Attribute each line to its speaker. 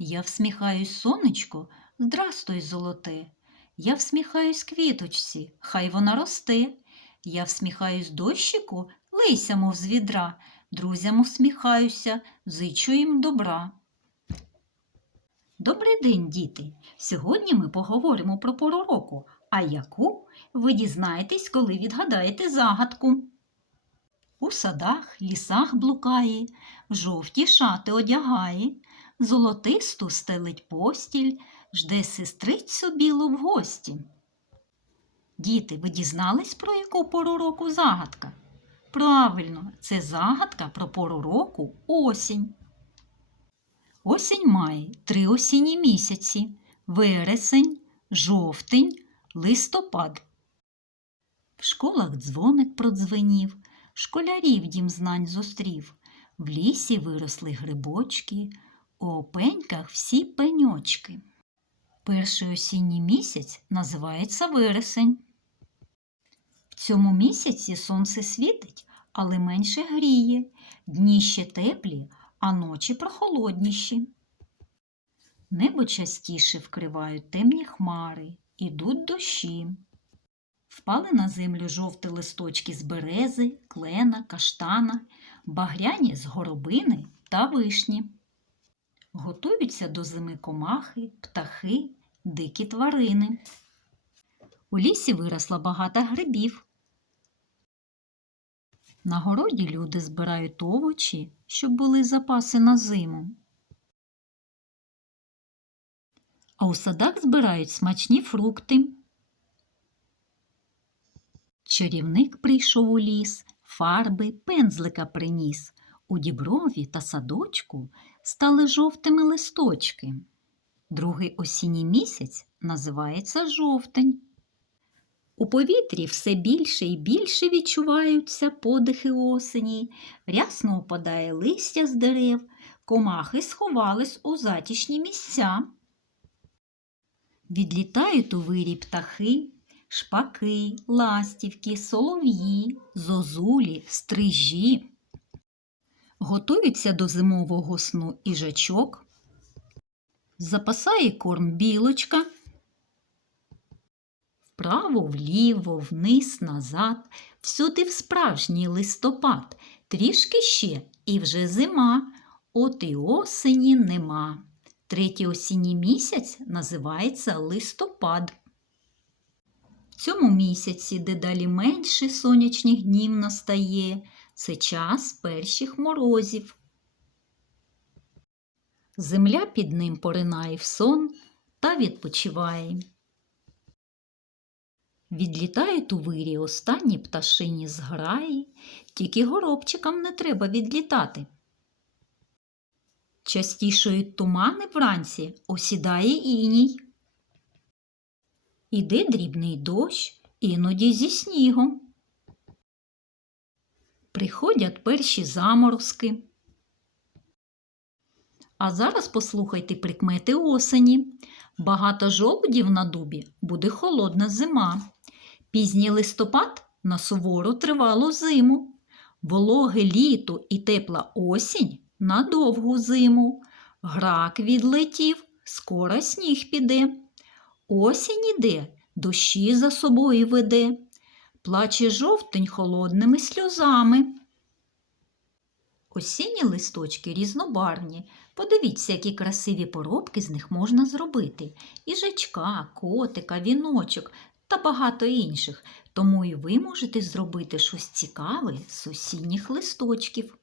Speaker 1: Я всміхаюсь, сонечко, здрастуй, золоте. Я всміхаюсь квіточці, хай вона росте. Я всміхаюсь дощику, лийся, мов з відра. Друзям усміхаюся, зичу їм добра. Добрий день, діти! Сьогодні ми поговоримо про пору року, а яку ви дізнаєтесь, коли відгадаєте загадку. У садах, лісах блукає, жовті шати одягає, золотисту стелить постіль, жде сестрицю білу в гості. Діти, ви дізнались, про яку пору року загадка? Правильно, це загадка про пору року осінь. Осінь має три осінні місяці вересень, жовтень, листопад. В школах дзвоник продзвенів, школярів дім знань зустрів. В лісі виросли грибочки, у опеньках всі пеньочки. Перший осінній місяць називається вересень. В цьому місяці сонце світить, але менше гріє, дні ще теплі, а ночі прохолодніші. Небо частіше вкривають темні хмари, ідуть дощі. Впали на землю жовті листочки з берези, клена, каштана, багряні з горобини та вишні. Готуються до зими комахи, птахи, дикі тварини. У лісі виросла багато грибів. На городі люди збирають овочі, щоб були запаси на зиму. А у садах збирають смачні фрукти. Чарівник прийшов у ліс, фарби, пензлика приніс. У діброві та садочку стали жовтими листочки. Другий осінній місяць називається жовтень. У повітрі все більше і більше відчуваються подихи осені, рясно опадає листя з дерев, комахи сховались у затішні місця. Відлітають у вирі птахи, шпаки, ластівки, солов'ї, зозулі, стрижі. Готуються до зимового сну іжачок, запасає корм білочка. Вправо, вліво, вниз, назад, всюди в справжній листопад, трішки ще і вже зима, от і осені нема. Третій осінній місяць називається листопад. В цьому місяці дедалі менше сонячних днів настає, це час перших морозів. Земля під ним поринає в сон та відпочиває. Відлітають у вирі останні пташині зграї, тільки горобчикам не треба відлітати. Частішають тумани вранці, осідає іній. Іде дрібний дощ, іноді зі снігом. Приходять перші заморозки. А зараз послухайте прикмети осені. Багато жолудів на дубі буде холодна зима. Пізній листопад на сувору тривалу зиму. Вологе літо і тепла осінь на довгу зиму. Грак відлетів, скоро сніг піде. Осінь іде, дощі за собою веде. Плаче жовтень холодними сльозами. Осінні листочки різнобарвні. Подивіться, які красиві поробки з них можна зробити. Іжачка, котика, віночок та багато інших. Тому і ви можете зробити щось цікаве з осінніх листочків.